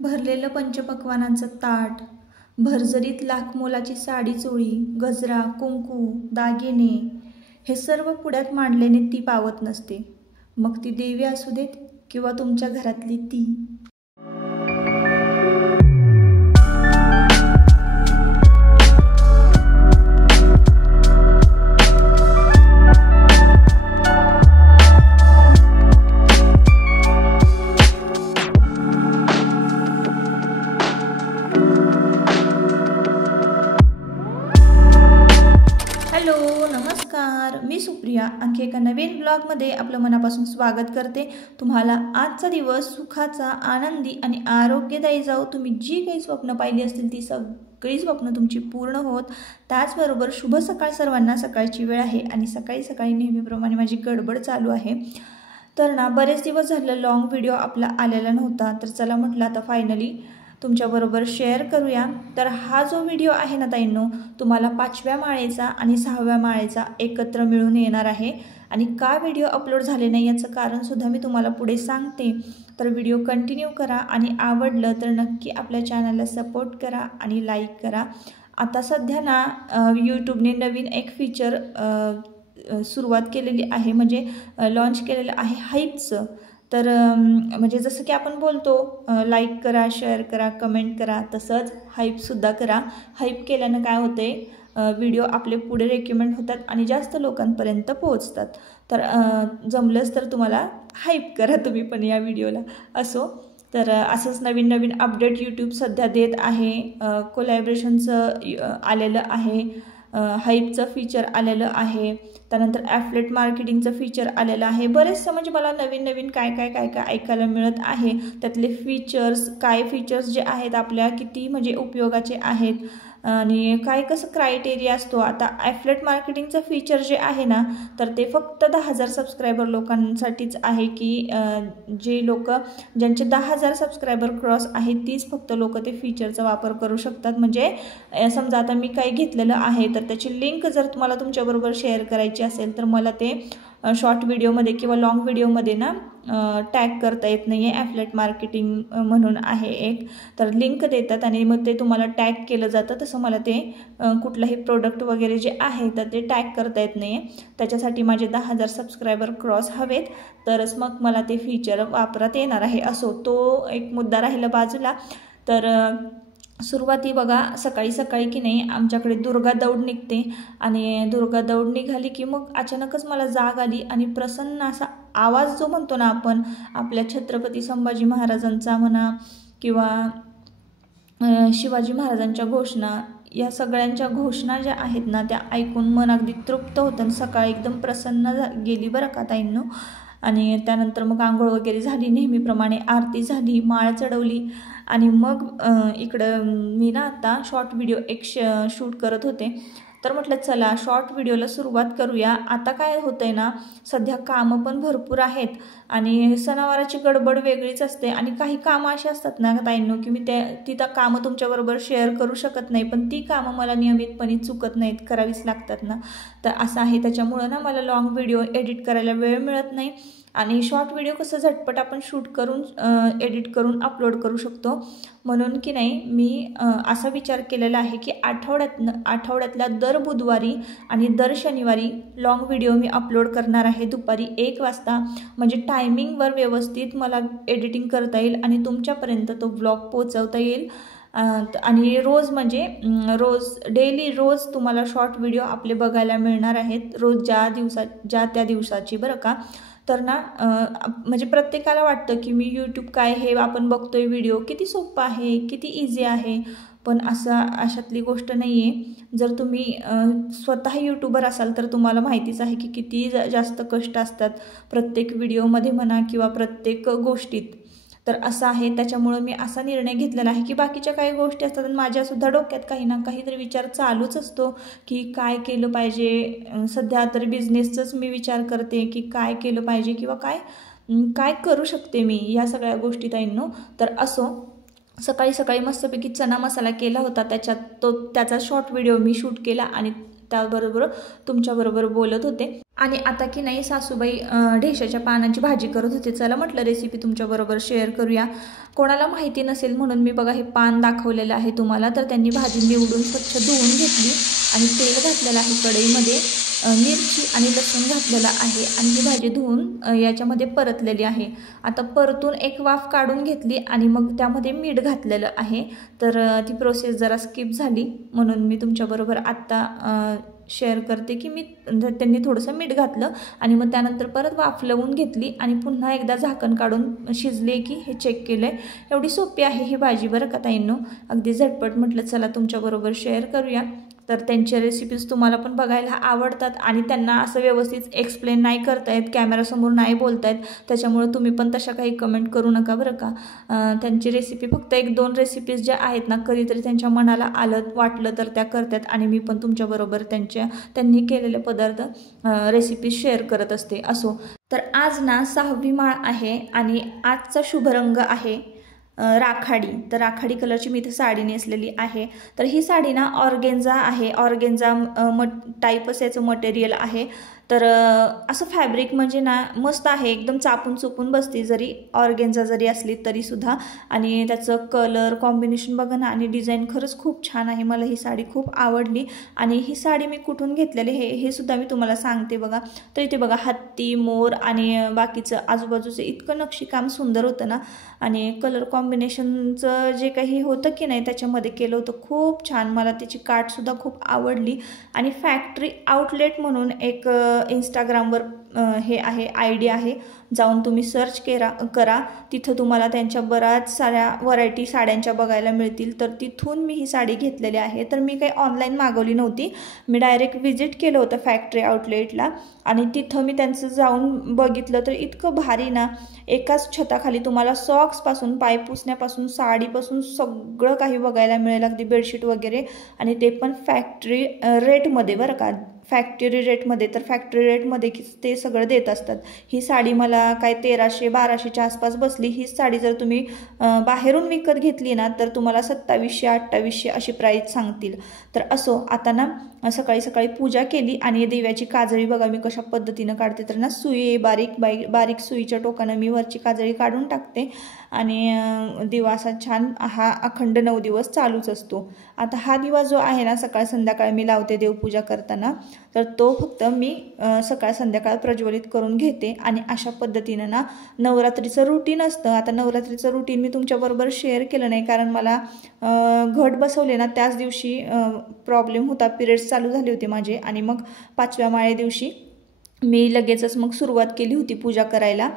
भरलेलं पंचपक्वानांचं ताट, भरजरीत लाख मोलाची साडी चोळी, गजरा, कुंकू, दागिने हे सर्व पुढ्यात मांडल्याने ती पावत नसते, मग ती देवी असू देत किंवा तुमच्या घरातली ती. नमस्कार, मी सुप्रिया आणखी एका नवीन ब्लॉगमध्ये आपलं मनापासून स्वागत करते. तुम्हाला आजचा दिवस सुखाचा, आनंदी आणि आरोग्यदायी जाऊ. तुम्ही जी काही स्वप्न पाहिली असतील ती सगळी स्वप्न तुमची पूर्ण होत. त्याचबरोबर शुभ सकाळ सर्वांना. सकाळची वेळ आहे आणि सकाळी सकाळी नेहमीप्रमाणे माझी गडबड चालू आहे. तर ना बरेच दिवस झालं लॉंग व्हिडिओ आपला आलेला नव्हता, तर चला म्हटलं आता फायनली तुमच्याबरोबर शेअर करूया. तर हा जो व्हिडिओ आहे ना ताईंनो, तुम्हाला 5व्या माळेचा आणि 6व्या माळेचा एकत्र मिळून येणार आहे. आणि का व्हिडिओ अपलोड झाले नाही याचं कारणसुद्धा मी तुम्हाला पुढे सांगते. तर व्हिडिओ कंटिन्यू करा आणि आवडलं तर नक्की आपल्या चॅनलला सपोर्ट करा आणि लाईक करा. आता सध्या ना यूट्यूबने नवीन एक फीचर सुरुवात केलेली आहे, म्हणजे लॉन्च केलेलं आहे हाईपचं. तर म्हणजे जसं की आपण बोलतो लाईक करा, शेअर करा, कमेंट करा, तसंच हाईपसुद्धा करा. हाईप केल्यानं काय होते, व्हिडिओ आपले पुढे रेकमेंड होतात आणि जास्त लोकांपर्यंत पोहोचतात. तर जमलंच तर तुम्हाला हाईप करा तुम्ही पण या व्हिडिओला. असो, तर असंच नवीन नवीन अपडेट यूट्यूब सध्या देत आहे. कोलॅबरेशनचं आलेलं आहे, हाईपचं फीचर आलेलं आहे, त्यानंतर ॲफलेट मार्केटिंगचं फीचर आलेलं आहे. बरेचसं म्हणजे मला नवीन नवीन काय ऐकायला मिळत आहे. त्यातले फीचर्स, काय फीचर्स जे आहेत आपल्या किती म्हणजे उपयोगाचे आहेत आणि काय कसं क्रायटेरिया असतो. आता ॲफलेट मार्केटिंगचं फीचर जे आहे ना, तर ते फक्त 10,000 सबस्क्रायबर लोकांसाठीच आहे, की जे लोक ज्यांचे 10,000 सबस्क्रायबर क्रॉस आहेत तीच फक्त लोक ते फीचरचा वापर करू शकतात. म्हणजे समजा आता मी काही घेतलेलं आहे तर त्याची लिंक जर तुम्हाला तुमच्याबरोबर शेअर करायची असेल तर मला ते शॉर्ट व्हिडिओमध्ये किंवा लाँग व्हिडिओमध्ये ना टॅग करता येत नाही आहे. ॲफलेट मार्केटिंग म्हणून आहे एक, तर लिंक देतात आणि मग ते तुम्हाला टॅग केलं जातं. तसं मला ते कुठलाही प्रोडक्ट वगैरे जे आहे तर ते टॅग करता येत नाही आहे. त्याच्यासाठी माझे 10,000 सबस्क्रायबर क्रॉस हवेत, तरच मग मला ते फीचर वापरात येणार आहे. असो, तो एक मुद्दा राहिला बाजूला. तर सुरुवाती बघा सकाळी सकाळी की नाही आमच्याकडे दुर्गा दौड निघते आणि दुर्गा दौड निघाली की मग अचानकच मला जाग आली आणि प्रसन्न असा आवाज जो म्हणतो ना आपण आपल्या छत्रपती संभाजी महाराजांचा म्हणा किंवा शिवाजी महाराजांच्या घोषणा, या सगळ्यांच्या घोषणा ज्या आहेत ना त्या ऐकून मन अगदी तृप्त होतं. सकाळी एकदम प्रसन्न गेली बरं का ताईंनो. आणि त्यानंतर मग आंघोळ वगैरे झाली, नेहमीप्रमाणे आरती झाली, माळ चढवली आणि मग इकडं मी ना आता शॉर्ट व्हिडिओ एक शूट करत होते. तर म्हटलं चला शॉर्ट व्हिडिओला सुरुवात करूया. आता काय होतं आहे ना, सध्या कामं पण भरपूर आहेत आणि सणावाराची गडबड वेगळीच असते आणि काही कामं अशी असतात ना ताईंनो की मी तिथं कामं तुमच्याबरोबर शेअर करू शकत नाही, पण ती कामं मला नियमितपणे चुकत नाहीत, करावीच लागतात ना. तर असं आहे, त्याच्यामुळं ना मला लाँग व्हिडिओ एडिट करायला वेळ मिळत नाही आणि शॉर्ट व्हिडिओ कसं झटपट आपण शूट करून एडिट करून अपलोड करू शकतो. म्हणून की नाही मी असा विचार केलेला आहे की आठवड्यातल्या दर बुधवारी आणि दर शनिवारी लाँग व्हिडिओ मी अपलोड करणार आहे दुपारी 1 वाजता. म्हणजे टायमिंगवर व्यवस्थित मला एडिटिंग करता येईल आणि तुमच्यापर्यंत तो ब्लॉग पोहोचवता येईल. आणि रोज म्हणजे रोज डेली रोज तुम्हाला शॉर्ट व्हिडिओ आपले बघायला मिळणार आहेत, रोज ज्या त्या दिवसाची बरं का. तर ना म्हणजे प्रत्येकाला वाटतं की मी यूट्यूब काय हे आपण बघतोय व्हिडिओ किती सोपं आहे, किती इझी आहे, पण अशातली गोष्ट नाही आहे. जर तुम्ही स्वतः यूट्यूबर असाल तर तुम्हाला माहितीच आहे की किती जास्त कष्ट असतात प्रत्येक व्हिडिओमध्ये म्हणा किंवा प्रत्येक गोष्टीत. तर असं आहे, त्याच्यामुळं मी असा निर्णय घेतलेला आहे की बाकीच्या काही गोष्टी असतात आणि माझ्यासुद्धा डोक्यात काही ना काहीतरी विचार चालूच असतो की काय केलं पाहिजे. सध्या तर बिझनेसचंच मी विचार करते की काय केलं पाहिजे किंवा काय करू शकते मी या सगळ्या गोष्टी ताईंनो. तर असो, सकाळी सकाळी मस्तपैकी चना मसाला केला होता, त्याचा शॉर्ट व्हिडिओ मी शूट केला आणि त्याबरोबर तुमच्याबरोबर बोलत होते. आणि आता की नाही सासूबाई ढेशाच्या पानांची भाजी करत होते. चला म्हटलं रेसिपी तुमच्याबरोबर शेअर करूया. कोणाला माहिती नसेल म्हणून मी बघा हे पान दाखवलेलं आहे तुम्हाला. तर त्यांनी भाजी निवडून स्वच्छ धुवून घेतली आणि तेल घातलेलं आहे कढईमध्ये, मिरची आणि लसूण घातलेला आहे आणि ही भाजी धुवून याच्यामध्ये परतलेली आहे. आता परतून एक वाफ काढून घेतली आणि मग त्यामध्ये मीठ घातलेलं आहे. तर ती प्रोसेस जरा स्किप झाली म्हणून मी तुमच्याबरोबर आत्ता शेअर करते की त्यांनी थोडंसं मीठ घातलं आणि मग त्यानंतर परत वाफ लावून घेतली आणि पुन्हा एकदा झाकण काढून शिजले की हे चेक केलं आहे. एवढी सोपी आहे ही भाजी बरं का ताईंनो, अगदी झटपट. म्हटलं चला तुमच्याबरोबर शेअर करूया. तर त्यांच्या रेसिपीज तुम्हाला पण बघायला आवडतात आणि त्यांना असं व्यवस्थित एक्सप्लेन नाही करतायत, कॅमेरासमोर नाही बोलतायत, त्याच्यामुळे तुम्ही पण तशा काही कमेंट करू नका बरं का. त्यांची रेसिपी फक्त 1-2 रेसिपीज ज्या आहेत ना कधीतरी त्यांच्या मनाला वाटलं तर त्या करतात आणि मी पण तुमच्याबरोबर त्यांनी केलेले पदार्थ रेसिपीज शेअर करत असते. असो, तर आज ना 6वी माळ आहे आणि आजचा शुभ रंग आहे राखाडी. तर राखाडी कलरची मी इथे साडी नेसलेली आहे. तर ही साडी ना ऑर्गेन्झा आहे, ऑर्गेन्झा टाईपच याचं मटेरियल आहे. तर असं फॅब्रिक म्हणजे ना मस्त आहे, एकदम चापून चुपून बसते जरी ऑर्गेन्झा जरी असली तरीसुद्धा. आणि त्याचं कलर कॉम्बिनेशन बघा ना आणि डिझाईन खरंच खूप छान आहे. मला ही साडी खूप आवडली आणि ही साडी मी कुठून घेतलेली हे सुद्धा मी तुम्हाला सांगते बघा. तर इथे बघा हत्ती, मोर आणि बाकीचं आजूबाजूचं इतकं नक्षीकाम सुंदर होतं ना आणि कलर कॉम्बिनेशनचं जे काही होतं की नाही त्याच्यामध्ये केलं होतं खूप छान. मला त्याची काठसुद्धा खूप आवडली. आणि फॅक्टरी आउटलेट म्हणून एक इंस्टाग्रामवर हे आहे, ID आहे, जाऊन तुम्ही सर्च करा. तिथं तुम्हाला त्यांच्या बऱ्याच साऱ्या व्हरायटी साड्यांच्या बघायला मिळतील. तर तिथून मी ही साडी घेतलेली आहे. तर मी काही ऑनलाईन मागवली नव्हती, मी डायरेक्ट व्हिजिट केलं होतं फॅक्टरी आउटलेटला आणि तिथं मी त्यांचं जाऊन बघितलं. तर इतकं भारी ना, एकाच छताखाली तुम्हाला सॉक्सपासून पाय पुसण्यापासून साडीपासून सगळं काही बघायला मिळेल, अगदी बेडशीट वगैरे. आणि ते पण फॅक्टरी रेटमध्ये बरं का, फॅक्टरी रेटमध्ये. तर फॅक्टरी रेटमध्ये ते सगळं देत असतात. ही साडी मला काय 1300-1200च्या आसपास बसली. ही साडी जर तुम्ही बाहेरून विकत घेतली ना तर तुम्हाला 2700-2800 अशी प्राईस सांगतील. तर असो, आता ना सकाळी सकाळी पूजा केली आणि देव्याची काजळी बघा मी कशा पद्धतीनं काढते. तर ना सुई बारीक सुईच्या टोकानं मी वरची काजळी काढून टाकते आणि दिवा असा छान हा अखंड 9 दिवस चालूच असतो. आता हा दिवा जो आहे ना सकाळ संध्याकाळ मी लावते देवपूजा करताना, तर तो फक्त मी सकाळ संध्याकाळ प्रज्वलित करून घेते. आणि अशा पद्धतीनं ना नवरात्रीचं रुटीन असतं. आता नवरात्रीचं रुटीन मी तुमच्याबरोबर शेअर केलं नाही कारण मला घट बसवले ना त्याच दिवशी प्रॉब्लेम होता, पिरियड्स चालू झाले होते माझे आणि मग 5व्या माळे दिवशी मी लगेचच मग सुरुवात केली होती पूजा करायला.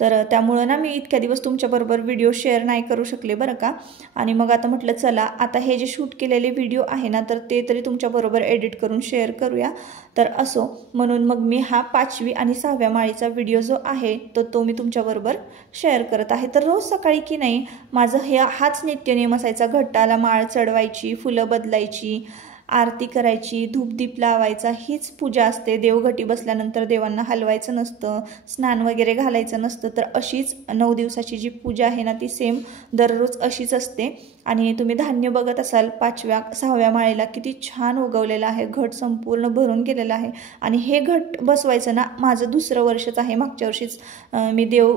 तर त्यामुळं ना मी इतक्या दिवस तुमच्याबरोबर व्हिडिओ शेअर नाही करू शकले बरं का. आणि मग आता म्हटलं चला आता हे जे शूट केलेले व्हिडिओ आहे ना तर ते तरी तुमच्याबरोबर एडिट करून शेअर करूया. तर असो, म्हणून मग मी हा 5वी आणि 6व्या माळीचा व्हिडिओ जो आहे तो मी तुमच्याबरोबर शेअर करत आहे. तर रोज सकाळी की नाही माझं हाच नित्यनेम असायचा. घटाला माळ चढवायची, फुलं बदलायची, आरती करायची, धूपदीप लावायचा, हीच पूजा असते. देवघटी बसल्यानंतर देवांना हलवायचं नसतं, स्नान वगैरे घालायचं नसतं. तर अशीच 9 दिवसाची जी पूजा आहे ना ती सेम दररोज अशीच असते. आणि तुम्ही धान्य बघत असाल 5व्या-6व्या माळेला किती छान उगवलेलं आहे, घट संपूर्ण भरून गेलेला आहे. आणि हे घट बसवायचं ना माझं 2रं वर्षच आहे. मागच्या वर्षीच मी देव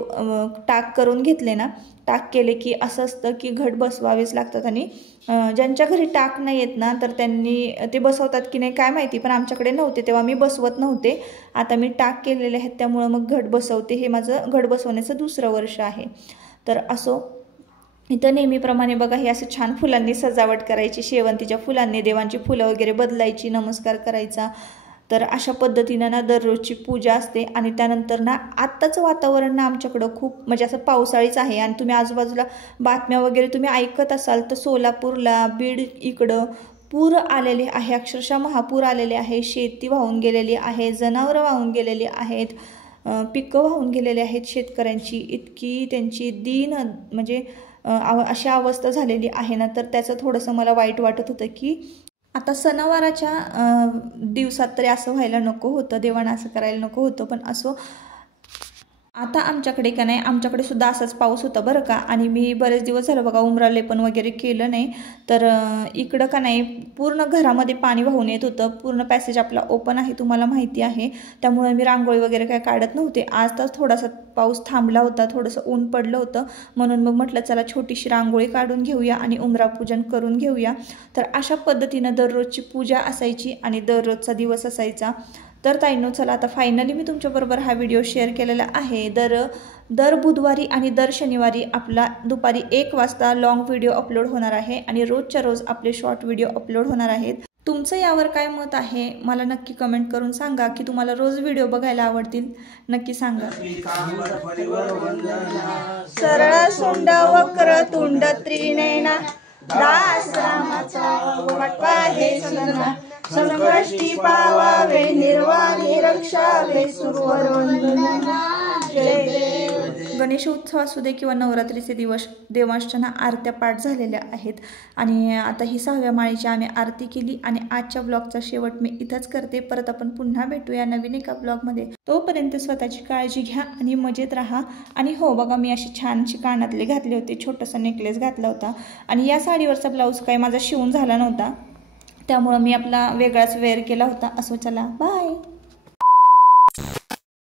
टाक करून घेतले ना, टाक केले की असं असतं की घट बसवावेच लागतात. आणि ज्यांच्या घरी टाक नाही येत ना तर त्यांनी ते बसवतात की नाही काय माहिती, पण आमच्याकडे नव्हते तेव्हा मी बसवत नव्हते. आता मी टाक केलेले आहेत त्यामुळं मग घट बसवते. हे माझं घट बसवण्याचं 2रं वर्ष आहे. तर असो, इथं नेहमीप्रमाणे बघा हे असं छान फुलांनी सजावट करायची, शेवंतीच्या फुलांनी देवांची फुलं वगैरे बदलायची, नमस्कार करायचा. तर अशा पद्धतीनं ना दररोजची पूजा असते. आणि त्यानंतर ना आत्ताचं वातावरण ना आमच्याकडं खूप म्हणजे असं पावसाळीच आहे. आणि तुम्ही आजूबाजूला बातम्या वगैरे तुम्ही ऐकत असाल तर सोलापूरला, बीड इकडं पूर आलेले आहे, अक्षरशः महापूर आलेले आहे. शेती वाहून गेलेली आहे, जनावरं वाहून गेलेली आहेत, पिकं वाहून गेलेली आहेत शेतकऱ्यांची. इतकी त्यांची म्हणजे अशी अवस्था झालेली आहे ना, तर त्याचं थोडंसं मला वाईट वाटत होतं की आता सणावाराच्या दिवसात तरी असं व्हायला नको होतं, देवानं असं करायला नको होतं. पण असं आता आमच्याकडे का नाही, आमच्याकडे सुद्धा असाच पाऊस होता बरं का. आणि मी बरेच दिवस झालं बघा उमरा लेपन वगैरे केलं नाही. तर इकडं का नाही पूर्ण घरामध्ये पाणी वाहून येत होतं. पूर्ण पॅसेज आपला ओपन आहे, तुम्हाला माहिती आहे. त्यामुळे मी रांगोळी वगैरे काय काढत नव्हते. आज तर थोडासा पाऊस थांबला होता, थोडंसं ऊन पडलं होतं, म्हणून मग म्हटलं चला छोटीशी रांगोळी काढून घेऊया आणि उमरा पूजन करून घेऊया. तर अशा पद्धतीनं दररोजची पूजा असायची आणि दररोजचा दिवस असायचा. तर ताईंनो चला आता फायनली मी तुमच्याबरोबर हा व्हिडिओ शेअर केलेला आहे. दर बुधवारी आणि दर शनिवारी आपला दुपारी 1 वाजता लॉंग व्हिडिओ अपलोड होणार आहे आणि रोजच्या रोज आपले शॉर्ट व्हिडिओ अपलोड होणार आहेत. तुमचं यावर काय मत आहे मला नक्की कमेंट करून सांगा की तुम्हाला रोज व्हिडिओ बघायला आवडतील, नक्की सांगा. सरळ सुंड वक्र तुंड त्रिनयना दास रामाचा वाटपा हे सदना संकष्टी पावावे निर्वाणी रक्षावे सुरवर वंदना. जय गणेश उत्सव असू दे किंवा नवरात्रीचे दिवस देवांच्या आरत्या पाठ झालेल्या आहेत. आणि आता ही 6व्या माळीची आम्ही आरती केली आणि आजच्या ब्लॉगचा शेवट मी इथंच करते. परत आपण पुन्हा भेटूया नवीन एका ब्लॉगमध्ये. तोपर्यंत स्वतःची काळजी घ्या आणि मजेत राहा. आणि हो बघा मी अशी छानशी कानातले घातले होते, छोटासा नेकलेस घातला होता. आणि या साडीवरचा ब्लाऊज काही माझा शिवून झाला नव्हता, त्यामुळं मी आपला वेगळाच वेअर केला होता. असो चला बाय.